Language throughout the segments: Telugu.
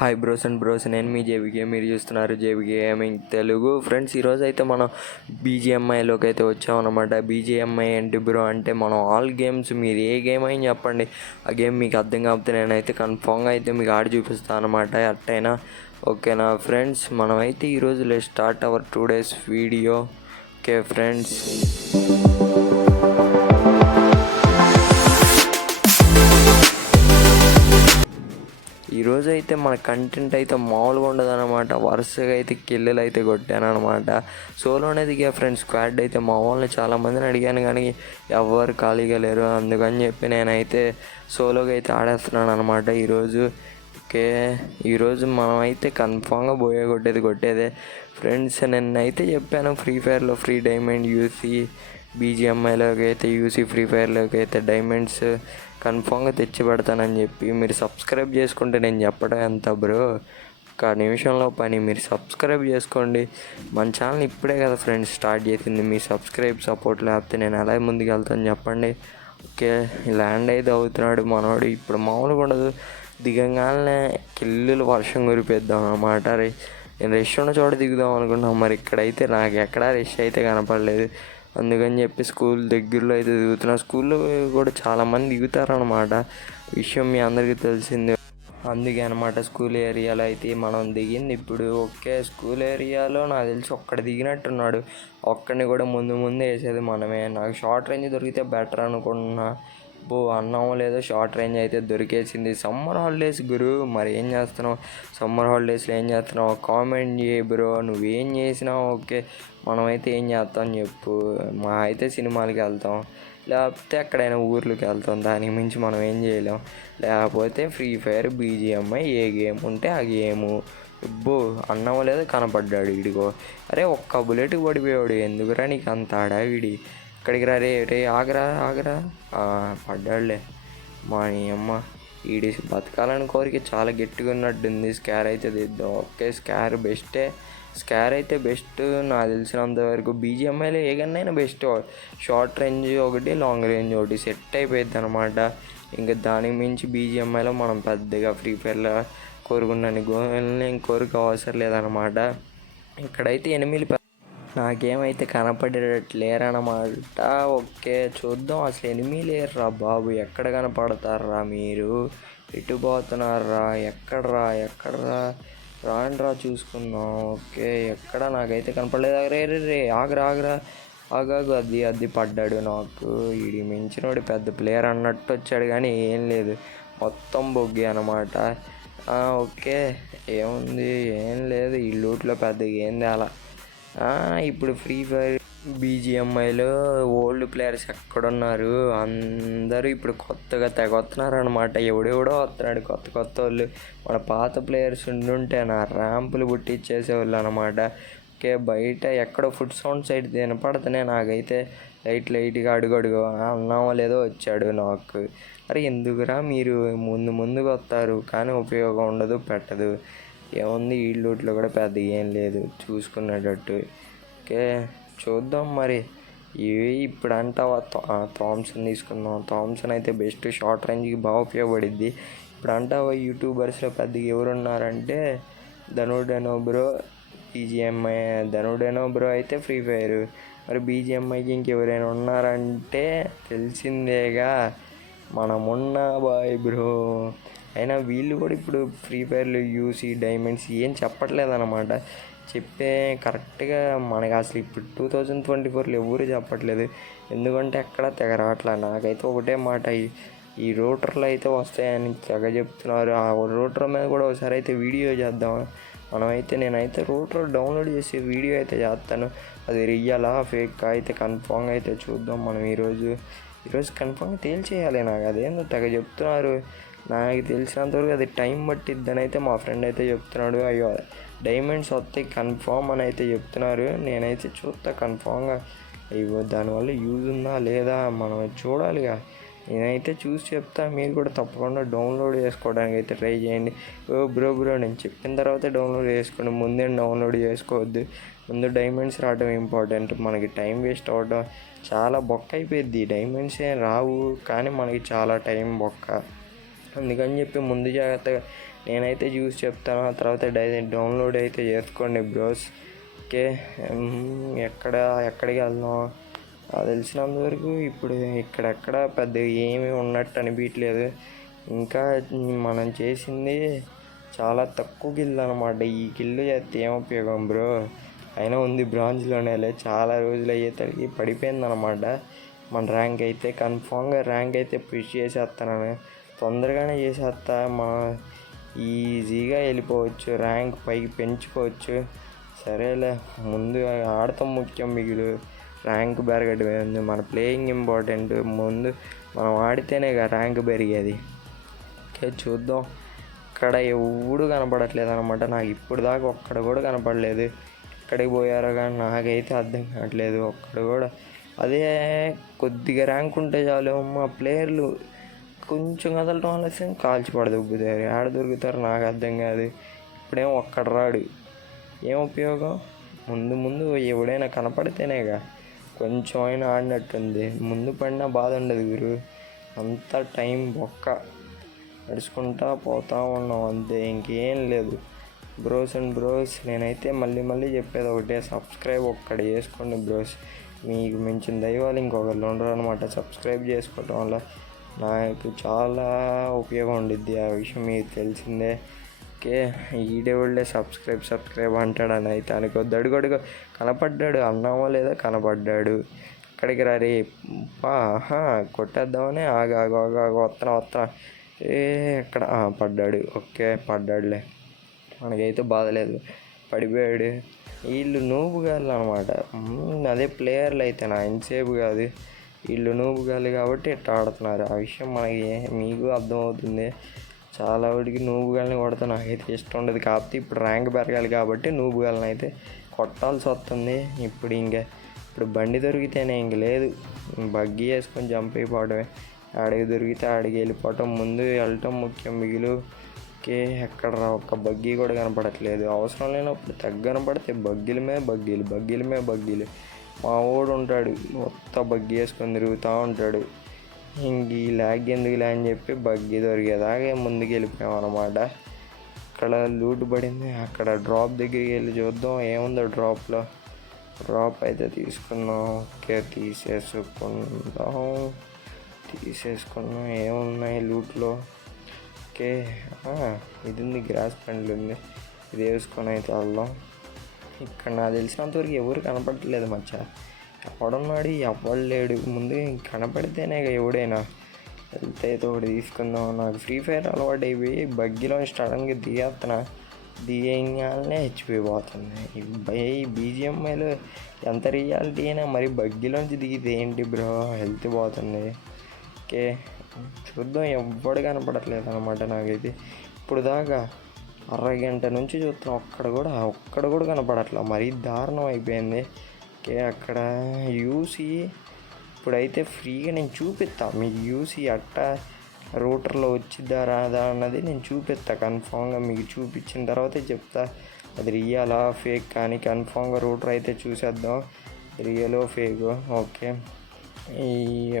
హాయ్ బ్రోస్ నేను మీ జేబీకే, మీరు చూస్తున్నారు జేబీకే గేమింగ్ తెలుగు. ఫ్రెండ్స్, ఈరోజు అయితే మనం బీజిఎంఐలోకి అయితే వచ్చామన్నమాట. బీజిఎంఐ ఏంటి బ్రో అంటే, మనం ఆల్ గేమ్స్, మీరు ఏ గేమ్ అయినా చెప్పండి, ఆ గేమ్ మీకు అర్థం కాకపోతే నేనైతే కన్ఫామ్గా అయితే మీకు ఆడి చూపిస్తాను అనమాట. అట్టయినా ఓకేనా ఫ్రెండ్స్? మనమైతే ఈరోజు start our 2 days video. Okay friends, ఈరోజు అయితే మన కంటెంట్ అయితే మామూలుగా ఉండదు అనమాట. వరుసగా అయితే కిల్లలు అయితే కొట్టాను అనమాట. సోలోనే దిగా ఫ్రెండ్స్. స్క్వాడ్ అయితే మా వాళ్ళని చాలామందిని అడిగాను కానీ ఎవరు ఖాళీగా లేరు. అందుకని చెప్పి నేనైతే సోలోగా అయితే ఆడేస్తున్నాను అనమాట ఈరోజు. ఓకే, ఈరోజు మనమైతే కన్ఫామ్గా కొట్టేదే ఫ్రెండ్స్. నేనైతే చెప్పాను, ఫ్రీ ఫైర్లో ఫ్రీ డైమండ్ యూసీ, బీజిఎంఐలోకి అయితే యూసీ, ఫ్రీ ఫైర్లోకి అయితే డైమండ్స్ కన్ఫామ్గా తెచ్చి పెడతానని చెప్పి. మీరు సబ్స్క్రైబ్ చేసుకుంటే నేను చెప్పడం ఎంత బ్రో, ఒక నిమిషంలో పని. మీరు సబ్స్క్రైబ్ చేసుకోండి. మన ఛానల్ ఇప్పుడే కదా ఫ్రెండ్స్ స్టార్ట్ చేసింది. మీ సపోర్ట్ లేకపోతే నేను ఎలా ముందుకు వెళ్తాను చెప్పండి. ఓకే, ల్యాండ్ అయితే అవుతున్నాడు మనోడు. ఇప్పుడు మామూలుగా ఉండదు. దిగంగానే కిల్లులు వర్షం కురిపిద్దాం అన్నమాట. నేను రష్ ఉన్న చోట దిగుదాం అనుకుంటున్నాం. మరి ఇక్కడైతే నాకు ఎక్కడా రష్ అయితే కనపడలేదు. అందుకని చెప్పి స్కూల్ దగ్గరలో అయితే దిగుతున్నా. స్కూల్లో కూడా చాలామంది దిగుతారనమాట. విషయం మీ అందరికీ తెలిసిందే. అందుకే అనమాట స్కూల్ ఏరియాలో అయితే మనం దిగింది ఇప్పుడు. ఓకే, స్కూల్ ఏరియాలో నాకు తెలిసి ఒక్కడ దిగినట్టున్నాడు. ఒక్కడిని కూడా ముందు వేసేది మనమే. నాకు షార్ట్ రేంజ్ దొరికితే బెటర్ అనుకుంటున్నా. అన్నం లేదో షార్ట్ రేంజ్ అయితే దొరికేసింది. సమ్మర్ హాలిడేస్ గురు, మరి ఏం చేస్తున్నావు? సమ్మర్ హాలిడేస్లో ఏం చేస్తున్నావు? కామెంట్ చేయి బ్రో. నువ్వేం చేసినావు? ఓకే, మనమైతే ఏం చేస్తాం చెప్పు. మా అయితే సినిమాలకి వెళ్తాం, లేకపోతే ఎక్కడైనా ఊర్లోకి వెళ్తాం. దానికి మించి మనం ఏం చేయలేం. లేకపోతే ఫ్రీ ఫైర్, బీజిఎంఐ, ఏ గేమ్ ఉంటే ఆ గేము. అన్నం లేదో కనపడ్డాడు వీడికో. అరే, ఒక్క బుల్లెట్కి పడిపోయాడు. ఎందుకురా నీకు అంత ఆడావిడి? ఇక్కడికి రా రే ఆగరా. పడ్డాడులే మా అమ్మ. ఈడి బతకాలని కోరిక చాలా గట్టిగా ఉన్నట్టుంది. స్కార్ అయితే దిద్దాం. ఓకే, స్కార్ అయితే బెస్ట్ నాకు తెలిసినంత వరకు. బీజిఎంఐలో ఏ గన్నైనా బెస్ట్. షార్ట్ రేంజ్ ఒకటి, లాంగ్ రేంజ్ ఒకటి సెట్ అయిపోయింది అనమాట. ఇంకా దానికి మించి బీజిఎంఐలో మనం పెద్దగా ఫ్రీ ఫైర్లో కోరుకున్నాను గోల్ని కోరిక అవసరం లేదనమాట. ఇక్కడైతే ఎనిమిది నాకేమైతే కనపడేటట్లేరన్నమాట. ఓకే, చూద్దాం. అసలు ఎనిమిది లేరురా బాబు. ఎక్కడ కనపడతారా మీరు? ఎటు పోతున్నారా? ఎక్కడరా రాండ్రా చూసుకుందాం. ఓకే, ఎక్కడ నాకైతే కనపడలేదు. రే ఆగరా ఆగాగు. అది పడ్డాడు. నాకు వీడి మించినోడు పెద్ద ప్లేయర్ అన్నట్టు వచ్చాడు కానీ ఏం లేదు, మొత్తం బొగ్గి అనమాట. ఓకే, ఏముంది, ఏం లేదు. ఈ లూట్లో పెద్దగా ఏం తేలా. ఇప్పుడు ఫ్రీ ఫైర్, బీజిఎంఐలో ఓల్డ్ ప్లేయర్స్ ఎక్కడున్నారు? అందరూ ఇప్పుడు కొత్తగా తెగొస్తున్నారు అనమాట. ఎవడెవడో వస్తున్నాడు కొత్త వాళ్ళు. మన పాత ప్లేయర్స్ ఉండుంటే నా ర్యాంపులు పుట్టించేసేవాళ్ళు అనమాట. ఓకే, బయట ఎక్కడో ఫుడ్ సౌండ్ సైడ్ వినపడుతున్నాయి నాకైతే. లైట్గా అడుగు అన్నామో లేదో వచ్చాడు నాకు. అరే, ఎందుకురా మీరు ముందుకు వస్తారు కానీ ఉపయోగం ఉండదు, పెట్టదు. ఏముంది, ఈ లూట్లో కూడా పెద్దగా ఏం లేదు చూసుకునేటట్టు. ఓకే, చూద్దాం మరి. ఇవి ఇప్పుడు అంటావా థామ్సన్ తీసుకుందాం. థామ్సన్ అయితే బెస్ట్, షార్ట్ రేంజ్కి బాగా ఉపయోగపడిద్ది. ఇప్పుడు అంటావా యూట్యూబర్స్లో పెద్దగా ఎవరున్నారంటే ధనుడెనో బ్రో, బీజిఎంఐ. ధనుడెనో బ్రో అయితే ఫ్రీ ఫైర్. మరి బీజిఎంఐకి ఇంకెవరైనా ఉన్నారంటే తెలిసిందేగా, మనమున్నా బాయ్ బ్రో. అయినా వీళ్ళు కూడా ఇప్పుడు ఫ్రీ ఫైర్లో యూసీ, డైమండ్స్ ఏం చెప్పట్లేదన్నమాట. చెప్పే కరెక్ట్గా మనకి అసలు ఇప్పుడు 2024లో ఎవరు చెప్పట్లేదు. ఎందుకంటే ఎక్కడ తెగ రావట్లా. నాకైతే ఒకటే మాట, ఈ రూటర్లు అయితే వస్తాయని తెగ చెప్తున్నారు. ఆ రూటర్ మీద కూడా ఒకసారి అయితే వీడియో చేద్దాం. నేనైతే రూటర్ డౌన్లోడ్ చేసి వీడియో అయితే చేస్తాను. అది రియలా ఫేక్ అయితే కన్ఫామ్గా అయితే చూద్దాం మనం ఈరోజు కన్ఫామ్గా తేల్చేయాలి. నాకు అదేందో తెగ చెప్తున్నారు. నాకు తెలిసినంతవరకు అది టైం పట్టిద్దని అయితే మా ఫ్రెండ్ అయితే చెప్తున్నాడు. అయ్యో, డైమండ్స్ వస్తాయి కన్ఫామ్ అని అయితే చెప్తున్నారు. నేనైతే చూస్తా కన్ఫామ్గా. అయ్యో, దానివల్ల యూజ్ ఉందా లేదా మనం చూడాలిగా. నేనైతే చూసి చెప్తా. మీరు కూడా తప్పకుండా డౌన్లోడ్ చేసుకోవడానికి అయితే ట్రై చేయండి. బ్రో నేను చెప్పిన తర్వాత డౌన్లోడ్ చేసుకోండి, ముందే డౌన్లోడ్ చేసుకోవద్దు. ముందు డైమండ్స్ రావడం ఇంపార్టెంట్. మనకి టైం వేస్ట్ అవ్వడం చాలా బొక్క అయిపోయింది. డైమండ్స్ ఏం రావు కానీ మనకి చాలా టైం బొక్క. అందుకని చెప్పి ముందు జాగ్రత్తగా నేనైతే చూసి చెప్తాను, ఆ తర్వాత డౌన్లోడ్ అయితే చేసుకోండి బ్రోస్. ఓకే, ఎక్కడికి వెళ్దాం? తెలిసినంతవరకు ఇప్పుడు ఇక్కడెక్కడ పెద్ద ఏమీ ఉన్నట్టు అనిపించలేదు. ఇంకా మనం చేసింది చాలా తక్కువ గిల్లు అనమాట. ఈ గిల్లు చేస్తే ఏం ఉపయోగం బ్రో? అయినా ఉంది బ్రాంజ్లోనే, చాలా రోజులు అయ్యేసరికి పడిపోయిందనమాట. మన ర్యాంక్ అయితే కన్ఫామ్గా ర్యాంక్ అయితే పుష్ చేసేస్తాను, తొందరగానే చేసేస్తా. మనం ఈజీగా వెళ్ళిపోవచ్చు, ర్యాంక్ పైకి పెంచుకోవచ్చు. సరేలే, ముందు ఆడటం ముఖ్యం, మిగులు ర్యాంక్ పెరగడమే ఉంది. మన ప్లేయింగ్ ఇంపార్టెంట్. ముందు మనం ఆడితేనే ర్యాంక్ పెరిగేది. ఓకే, చూద్దాం. ఇక్కడ ఎవడు కనపడట్లేదు అనమాట. నాకు ఇప్పుడు దాకా ఒక్కడ కూడా కనపడలేదు. ఎక్కడికి పోయారో కానీ నాకైతే అర్థం కావట్లేదు ఒక్కడు కూడా. అదే కొద్దిగా ర్యాంక్ ఉంటే చాలు, మా ప్లేయర్లు కొంచెం కదలటం ఆలస్యం కాల్చి పడదొబ్బుతారు. ఆడ దొరుకుతారు నాకు అర్థం కాదు. ఇప్పుడేమో ఒక్కడ రాడు, ఏం ఉపయోగం? ముందు ఎవడైనా కనపడితేనేగా కొంచెం అయినా ఆడినట్టుంది. ముందు పడినా బాధ ఉండదు గురు, అంతా టైం బొక్క, నడుచుకుంటా పోతూ ఉన్నాం అంతే, ఇంకేం లేదు. బ్రోస్ అండ్ బ్రోస్, నేనైతే మళ్ళీ చెప్పేది ఒకటే, సబ్స్క్రైబ్ ఒక్కడ చేసుకోండి బ్రోస్. మీకు మించిన దైవాలు ఇంకొకళ్ళు ఉండరు అనమాట. సబ్స్క్రైబ్ చేసుకోవటం వల్ల నాకు చాలా ఉపయోగం ఉండిద్ది. ఆ విషయం మీకు తెలిసిందే. ఓకే, ఈడేవాళ్ళే సబ్స్క్రైబ్ అంటాడని అయితే అనుకోద్దు. అడుగడుగు కనపడ్డాడు, అన్నామో లేదా కనపడ్డాడు. ఇక్కడికి రారి కొట్టేద్దామని ఆగా వస్తున్నా. ఎక్కడ పడ్డాడు. ఓకే, పడ్డాడులే, మనకైతే బాధలేదు. పడిపోయాడు. వీళ్ళు నూబుగాళ్ళు అనమాట. అదే ప్లేయర్లు అయితే నా ఎంతసేపు కాదు, వీళ్ళు నూబుగాళ్ళు కాబట్టి ఇట్లా ఆడుతున్నారు. ఆ విషయం మీకు అర్థమవుతుంది. చాలా వాడికి నూబుగాళ్ళని కొడితే నాకైతే ఇష్టం ఉండదు. కాకపోతే ఇప్పుడు ర్యాంక్ పెరగాలి కాబట్టి నూబుగాళ్ళని అయితే కొట్టాల్సి వస్తుంది. ఇప్పుడు బండి దొరికితేనే ఇంక లేదు, బగ్గి వేసుకొని జంప్ అయిపోవడమే. ఆడికి దొరికితే ఆడికి వెళ్ళిపోవటం, ముందు వెళ్ళటం ముఖ్యం. మిగులు ఓకే, ఎక్కడ ఒక్క బగ్గీ కూడా కనపడట్లేదు. అవసరం లేనప్పుడు కనపడితే బగ్గీల మీద బగ్గీలు. మా వాడు ఉంటాడు, మొత్తం బగ్గీ వేసుకొని తిరుగుతూ ఉంటాడు. ఇంక ఈ ల్యాగ్ ఎందుకులే అని చెప్పి బగ్గీ దొరికేదాకా ముందుకు వెళ్ళిపోయాం అనమాట. అక్కడ లూట్ పడింది, అక్కడ డ్రాప్ దగ్గరికి వెళ్ళి చూద్దాం ఏముందో డ్రాప్లో. డ్రాప్ అయితే తీసుకున్నాం. ఓకే, తీసేసుకున్నాం. ఏమున్నాయి లూట్లో? ఓకే, ఇది ఉంది, గ్రాస్ పెండ్లు ఉంది, ఇది వేసుకొని అయితే వెళ్దాం. ఇక్కడ నాకు తెలిసినంతవరకు ఎవరు కనపడట్లేదు మచ్చ. ఎవడున్నాడు, ఎవడు లేడు. ముందు కనపడితేనే ఎవడైనా వెళ్తే ఒకటి తీసుకుందాం. నాకు ఫ్రీ ఫైర్ అలవాటు అయిపోయి బగ్గీలో సడన్గా దిగేయాలనే హెచ్చిపోయిపోతుంది. ఈ బీజిఎంఐలో ఎంత రియాలిటీ అయినా మరి బగ్గీలోంచి దిగితే ఏంటి బ్రో, హెల్త్ పోతుంది. ఓకే, చూద్దాం. ఎవ్వడు కనపడట్లేదు అనమాట నాకైతే. ఇప్పుడు దాకా అరగంట నుంచి చూస్తున్నాం, ఒక్కడ కూడా కనపడట్లా. మరీ దారుణం అయిపోయింది. ఓకే, అక్కడ యూసీ ఇప్పుడైతే ఫ్రీగా నేను చూపిస్తాను మీకు. యూసీ అట్టా రూటర్లో వచ్చిద్దా రాదా అన్నది నేను చూపిస్తాను కన్ఫామ్గా. మీకు చూపించిన తర్వాతే చెప్తా అది రియలా ఫేక్. కానీ కన్ఫామ్గా రూటర్ అయితే చూసేద్దాం, రియలో ఫేకో. ఓకే,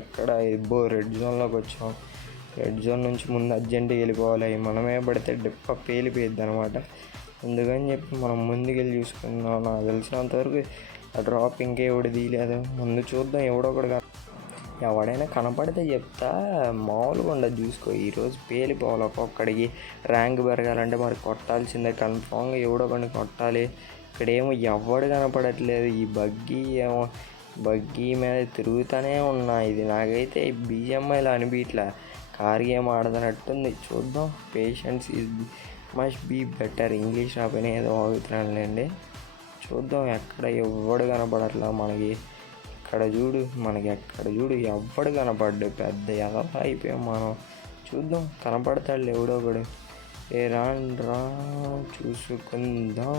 ఎక్కడ రెడ్ జోన్లోకి వచ్చాం. రెడ్ జోన్ నుంచి ముందు అర్జెంటుగా వెళ్ళిపోవాలి. మనమే పడితే డిప్ప పేలిపోయిద్ది అనమాట. అందుకని చెప్పి మనం ముందుకెళ్ళి చూసుకుందాం. నాకు తెలిసినంతవరకు ఆ డ్రాప్ ఇంకెవడు తీయలేదు. ముందు చూద్దాం, ఎవడైనా కనపడితే చెప్తా. మామూలుగా ఉండదు చూసుకో. ఈరోజు పేలిపోవాలి. ఒక్కొక్కడికి ర్యాంక్ పెరగాలంటే మరి కొట్టాల్సిందే కన్ఫామ్గా, ఎవడొకడిని కొట్టాలి. ఇక్కడేమో ఎవడు కనపడట్లేదు. ఈ బగ్గీ మీద తిరుగుతూనే ఉన్నా. ఇది నాకైతే బీజిఎంఐలో అనిపించలే, కార్ గేమ్ ఆడుతున్నట్టుంది. చూద్దాం. Patience must be better. English రాపైన ఏదో అవుతున్నానులేండి. చూద్దాం. ఎక్కడ ఎవడు కనపడట్లా మనకి. ఎక్కడ చూడు ఎవడు కనపడ్డు. పెద్ద ఎలా అయిపోయాం మనం. చూద్దాం, కనపడతాడు ఎవడో ఒకడు. రా చూసుకుందాం.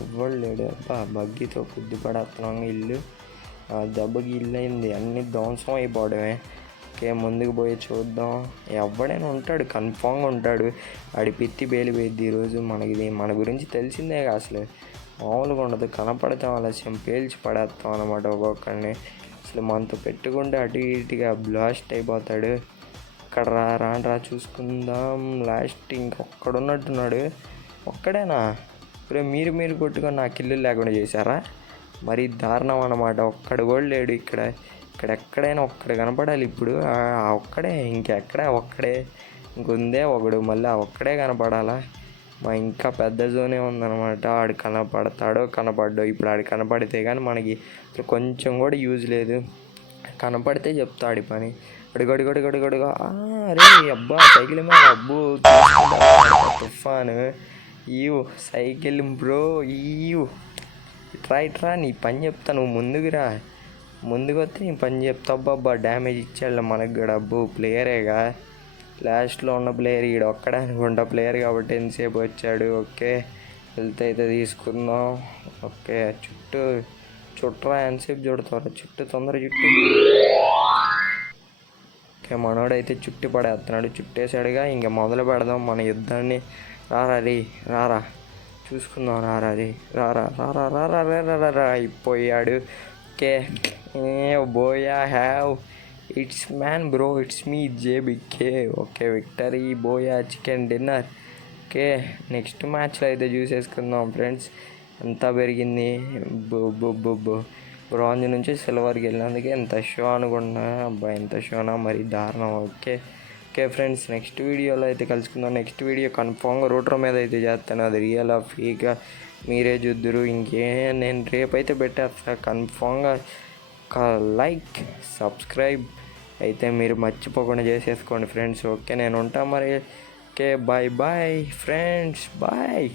ఎవ్వడు లేడు. బగ్గీతో కుద్దిపడేస్తున్నాం. ఇల్లు దెబ్బకి ఇల్లు అయింది, అన్నీ ధ్వంసం అయిపోవడమే. ఓకే, ముందుకు పోయి చూద్దాం. ఎవడైనా ఉంటాడు, కన్ఫామ్గా ఉంటాడు. ఆడి పిత్తి పేలిపోయిద్ది ఈరోజు. మన గురించి తెలిసిందే అసలు మామూలుగా ఉండదు. కనపడతాం ఆలస్యం పేల్చి పడేస్తాం అనమాట ఒక్కొక్కడిని. అసలు మనతో పెట్టుకుంటే అటు ఇటుగా బ్లాస్ట్ అయిపోతాడు. ఎక్కడ రాండ్రా చూసుకుందాం. లాస్ట్ ఇంకొక్కడున్నట్టున్నాడు. ఒక్కడేనా? మీరు కొట్టుకొని నా కిల్లు లేకుండా చేశారా? మరి దారుణం అన్నమాట. ఒక్కడు కూడా లేడు ఇక్కడెక్కడైనా ఒక్కడు కనపడాలి ఇప్పుడు. ఒక్కడే, ఇంకెక్కడ ఒక్కడే, ఇంకొందే ఒకడు, మళ్ళీ ఆ ఒక్కడే కనపడాలా? ఇంకా పెద్ద జోనే ఉందన్నమాట. ఆడు కనపడతాడో కనపడ్డో. ఇప్పుడు ఆడు కనపడితే కానీ మనకి కొంచెం కూడా యూజ్ లేదు. కనపడితే చెప్తాడు పని. అడుగడుగడుగడుగడుగా అరే అబ్బా సైకిల్ మీద అబ్బు తుఫాను. సైకిల్ బ్రో ఇట్రా నీ పని చెప్తా. నువ్వు ముందుకు వస్తే నీ పని చెప్తా. అబ్బా డ్యామేజ్ ఇచ్చాడు మనకు కూడా. అబ్బు ప్లేయరేగా, లాస్ట్లో ఉన్న ప్లేయర్ ఈడు ఒక్కడే అనుకుంటా ప్లేయర్ కాబట్టి ఎంతసేపు వచ్చాడు. ఓకే వెళ్తే అయితే తీసుకుందాం. ఓకే చుట్టరా ఎంతసేపు చుడతారా? తొందర చుట్టూ. ఓకే మనోడైతే చుట్టి పడేస్తున్నాడు. చుట్టేసాడుగా. ఇంకా మొదలు పెడదాం మన యుద్ధాన్ని. రారా చూసుకుందాం. రారా అయిపోయాడు. ఓకే బోయా have it's man bro, it's me జేబికే. ఓకే విక్టరీ బోయా చికెన్ డిన్నర్. ఓకే నెక్స్ట్ మ్యాచ్లో అయితే చూసేసుకుందాం ఫ్రెండ్స్. ఎంత పెరిగింది. బ్రాంజ్ నుంచి సిల్వర్కి వెళ్ళినందుకే ఎంత షో అనుకున్నా. అబ్బా ఎంత షోనా, మరి దారుణం. ఓకే ఫ్రెండ్స్ నెక్స్ట్ వీడియోలో అయితే కలుసుకుందాం. నెక్స్ట్ వీడియో కన్ఫామ్గా రూటర్ మీద అయితే చేస్తాను. అది రియల్ ఫేకా మీరే చూద్దురు. నేను రేపైతే పెట్టేస్తా కన్ఫామ్గా. లైక్ సబ్స్క్రైబ్ అయితే మీరు మర్చిపోకుండా చేసేసుకోండి ఫ్రెండ్స్. ఓకే నేను ఉంటా మరి. Okay bye friends, bye.